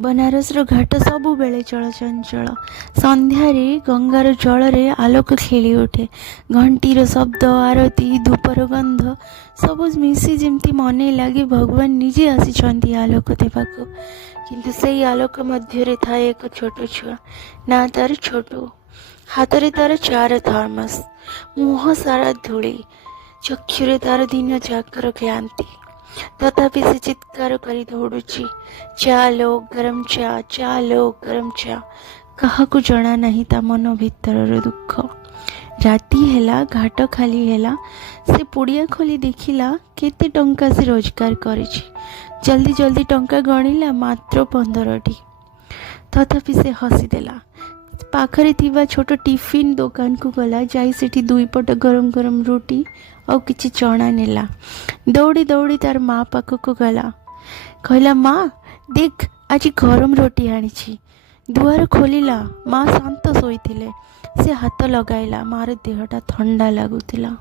बनारसर घाट सबुबेले चलचंचल। संध्यारे गंगार जलरे आलोक खेली उठे। घंटीर शब्द, आरती, धूपर गंध सबु मिसी जेमती मने लगे भगवान निजे आसी आलोक देवाको। किंतु सेई आलोक मध्य थाए एक छोट छुआ, ना तार छोटू, हाथ तार 4 थर्मस, मुह सारा धूली, चक्षुरे तार दिन जाकर क्लांति। तथापि से चित्कार करी दौड़ुची, चालो गरम चा, चालो गरम चा। काहाकू जना नहीं ता मन भितर दुख। राति हेला, घाट खाली हेला। से पुड़िया खोली देखिला केते टंका से रोजगार करिछि। जल्दी जल्दी टंका गणिला, मात्र 15टी। तथापि से हसीदेला। पाखरे थिबा छोट टिफिन दुकान को गला, जाई सेठी 2 पट गरम गरम रोटी और किछि चना नेला। दौड़ी दौड़ी तार माँ पाखक गला। कहला, माँ देख आज गरम रोटी आनी। दुआर खोलिला, माँ शांत शोइथिले। से हाथ लगाइला, मार देहटा ठंडा लगुथिला।